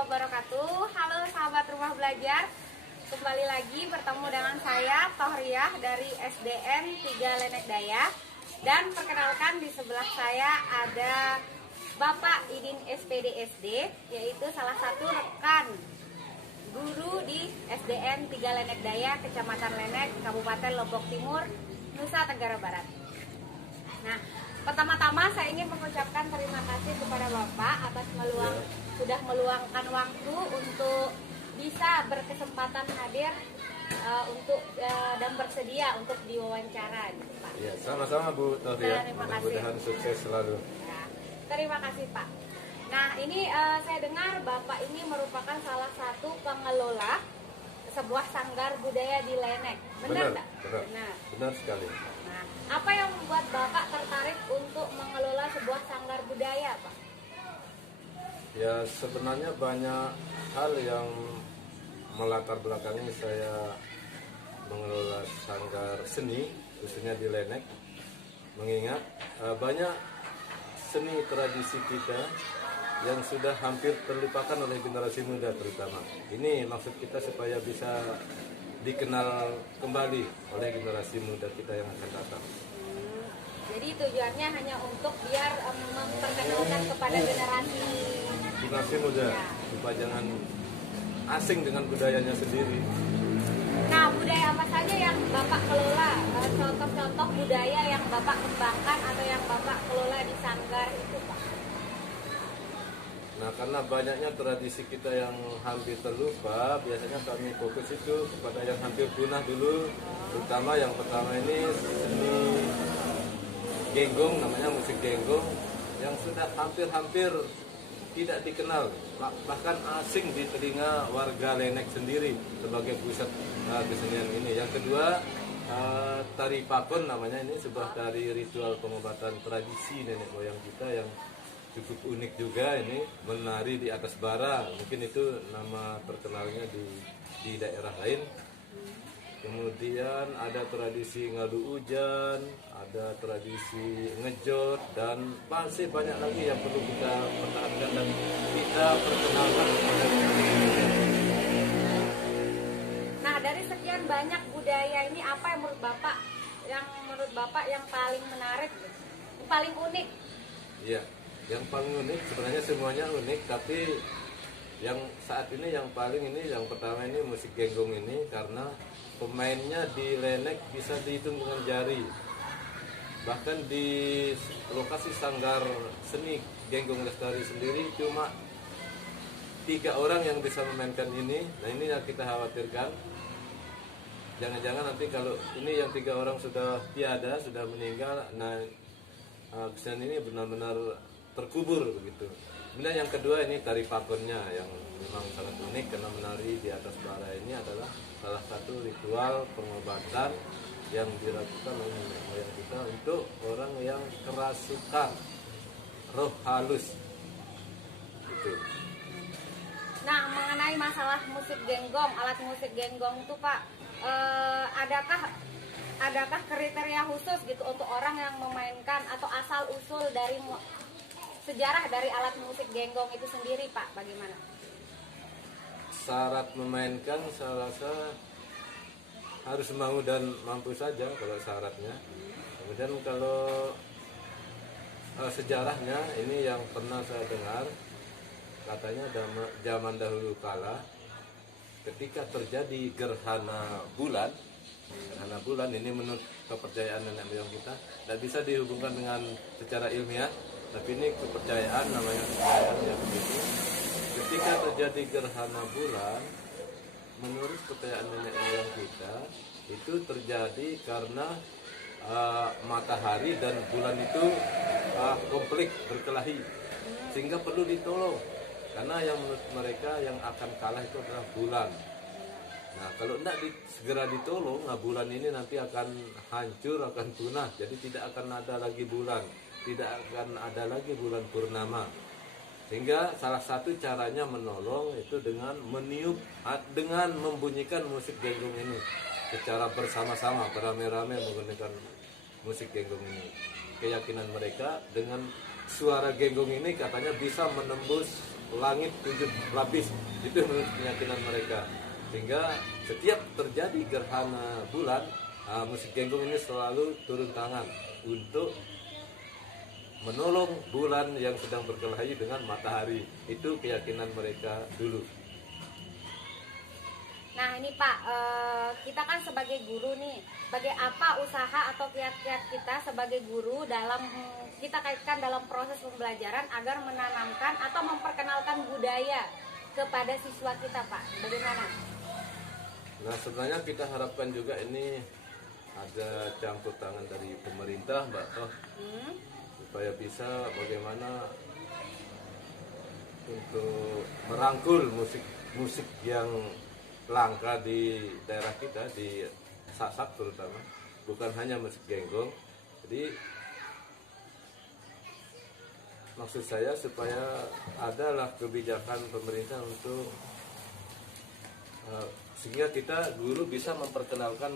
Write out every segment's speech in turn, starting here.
wabarakatuh. Halo sahabat rumah belajar. Kembali lagi bertemu dengan saya Tohriah dari SDN 3 Lenek Daya. Dan perkenalkan di sebelah saya ada Bapak Idin SPD SD, yaitu salah satu rekan guru di SDN 3 Lenek Daya, Kecamatan Lenek, Kabupaten Lombok Timur, Nusa Tenggara Barat. Nah, pertama-tama saya ingin mengucapkan terima kasih kepada Bapak atas sudah meluangkan waktu untuk bisa berkesempatan hadir dan bersedia untuk diwawancara gitu, Pak. Iya, sama-sama Bu Tohriah. Terima kasih. Mudah-mudahan sukses selalu. Ya, terima kasih Pak. Nah, ini saya dengar Bapak ini merupakan salah satu pengelola sebuah sanggar budaya di Lenek. Benar nggak? Benar sekali. Nah, apa yang membuat Bapak tertarik untuk mengelola sebuah sanggar budaya, Pak? Ya, sebenarnya banyak hal yang melatar belakangi saya mengelola sanggar seni, khususnya di Lenek. Mengingat banyak seni tradisi kita yang sudah hampir terlupakan oleh generasi muda terutama. Ini maksud kita supaya bisa dikenal kembali oleh generasi muda kita yang akan datang. Jadi tujuannya hanya untuk biar memperkenalkan kepada generasi muda, ya, supaya jangan asing dengan budayanya sendiri. Nah, budaya apa saja yang Bapak kelola? Contoh-contoh budaya yang Bapak kembangkan atau yang Bapak kelola di sanggar itu, Pak? Nah, karena banyaknya tradisi kita yang hampir terlupa, biasanya kami fokus itu kepada yang hampir punah dulu. Terutama yang pertama ini seni genggong, namanya musik genggong, yang sudah hampir-hampir tidak dikenal, bahkan asing di telinga warga Lenek sendiri sebagai pusat kesenian ini. Yang kedua, tari pakon namanya, ini sebuah tari ritual pengobatan tradisi nenek moyang kita yang cukup unik juga. Ini menari di atas bara, mungkin itu nama terkenalnya di daerah lain. Kemudian ada tradisi ngadu hujan, ada tradisi ngejot, dan masih banyak lagi yang perlu kita pertahankan dan kita perkenalkan kepada masyarakat. Nah, dari sekian banyak budaya ini, apa yang menurut Bapak yang paling menarik, paling unik? Iya, yang paling unik sebenarnya semuanya unik, tapi yang saat ini yang pertama ini musik genggong ini, karena pemainnya di Lenek bisa dihitung dengan jari. Bahkan di lokasi sanggar seni genggong lestari sendiri cuma 3 orang yang bisa memainkan ini. Nah, ini yang kita khawatirkan. Jangan-jangan nanti kalau ini yang 3 orang sudah tiada, sudah meninggal, nah kesenian ini benar-benar terkubur begitu. Kemudian yang kedua ini tari pakonnya yang memang sangat unik karena menari di atas bara ini adalah salah satu ritual pengobatan yang dilakukan oleh nenek moyang kita untuk orang yang kerasukan roh halus. Gitu. Nah, mengenai masalah musik genggong, alat musik genggong itu Pak, adakah kriteria khusus gitu untuk orang yang memainkan atau asal usul dari sejarah dari alat musik genggong itu sendiri, Pak? Bagaimana? Syarat memainkan saya rasa harus mau dan mampu saja kalau syaratnya. Kemudian kalau sejarahnya ini yang pernah saya dengar, katanya zaman dahulu kala ketika terjadi gerhana bulan ini menurut kepercayaan nenek moyang kita, tidak bisa dihubungkan dengan secara ilmiah, tapi ini kepercayaan, namanya kepercayaan yang begitu. Ketika terjadi gerhana bulan, menurut kepercayaan nenek moyang kita, itu terjadi karena matahari dan bulan itu konflik berkelahi, sehingga perlu ditolong. Karena yang menurut mereka yang akan kalah itu adalah bulan. Nah, kalau tidak segera ditolong, nah bulan ini nanti akan hancur, akan punah. Jadi tidak akan ada lagi bulan, tidak akan ada lagi bulan purnama. Sehingga salah satu caranya menolong itu dengan meniup, dengan membunyikan musik genggong ini secara bersama-sama, beramai-ramai menggunakan musik genggong ini. keyakinan mereka dengan suara genggong ini katanya bisa menembus langit 7 lapis. Itu menurut keyakinan mereka. Sehingga setiap terjadi gerhana bulan, musik genggong ini selalu turun tangan untuk menolong bulan yang sedang berkelahi dengan matahari. Itu keyakinan mereka dulu. Nah ini Pak, kita kan sebagai guru nih, sebagai apa usaha atau kiat-kiat kita sebagai guru dalam kita kaitkan dalam proses pembelajaran agar menanamkan atau memperkenalkan budaya kepada siswa kita Pak, bagaimana? Nah sebenarnya kita harapkan juga ini ada campur tangan dari pemerintah Mbak Toh, supaya bisa bagaimana untuk merangkul musik yang langka di daerah kita, di Sasak terutama, bukan hanya musik genggong. Jadi maksud saya supaya adalah kebijakan pemerintah untuk sehingga kita guru bisa memperkenalkan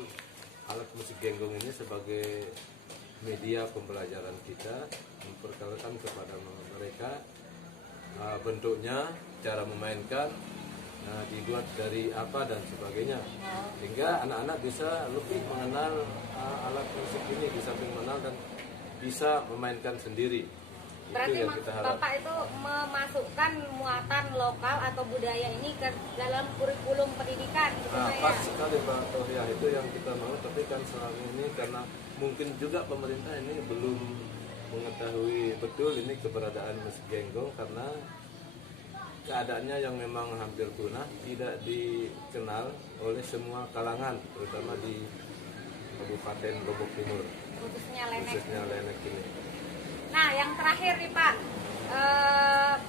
alat musik genggong ini sebagai media pembelajaran kita, memperkenalkan kepada mereka bentuknya, cara memainkan, dibuat dari apa dan sebagainya, sehingga anak-anak bisa lebih mengenal alat musik ini, di samping mengenal dan bisa memainkan sendiri. Berarti Itu yang kita harap. Bapak itu memasukkan muatan lokal atau budaya ini ke dalam kurikulum pendidikan gitu Pas sekali Pak Tohia, itu yang kita mau, tapi kan selama ini karena mungkin juga pemerintah ini belum mengetahui betul ini keberadaan musik genggong karena keadaannya yang memang hampir punah, tidak dikenal oleh semua kalangan, terutama di Kabupaten Lombok Timur, khususnya Lenek ini. Nah yang terakhir nih Pak,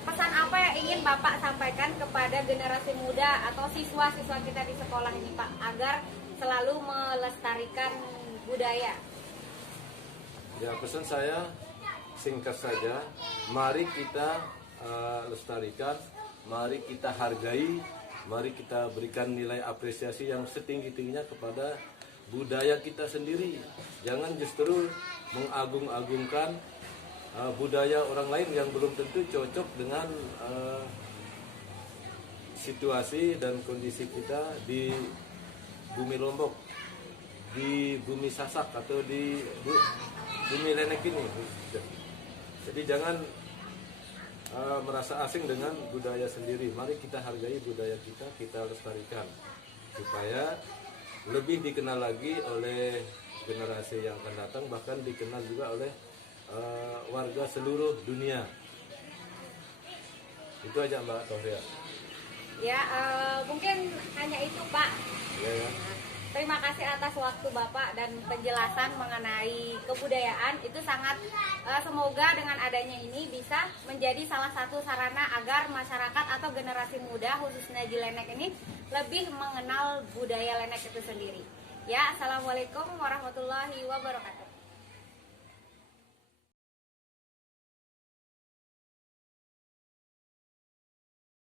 pesan apa yang ingin Bapak sampaikan kepada generasi muda atau siswa-siswa kita di sekolah ini Pak, agar selalu melestarikan budaya? Ya pesan saya singkat saja, mari kita lestarikan, mari kita hargai, mari kita berikan nilai apresiasi yang setinggi-tingginya kepada budaya kita sendiri. Jangan justru mengagung-agungkan budaya orang lain yang belum tentu cocok dengan situasi dan kondisi kita di bumi Lombok, di bumi Sasak atau di bumi Lenek ini. Jadi jangan merasa asing dengan budaya sendiri. Mari kita hargai budaya kita, kita lestarikan supaya lebih dikenal lagi oleh generasi yang akan datang, bahkan dikenal juga oleh warga seluruh dunia. Itu aja Mbak Tohria. Ya mungkin hanya itu Pak. Ya. Terima kasih atas waktu Bapak dan penjelasan mengenai kebudayaan. Itu sangat semoga dengan adanya ini bisa menjadi salah satu sarana agar masyarakat atau generasi muda khususnya di Lenek ini lebih mengenal budaya Lenek itu sendiri. Ya, assalamualaikum warahmatullahi wabarakatuh.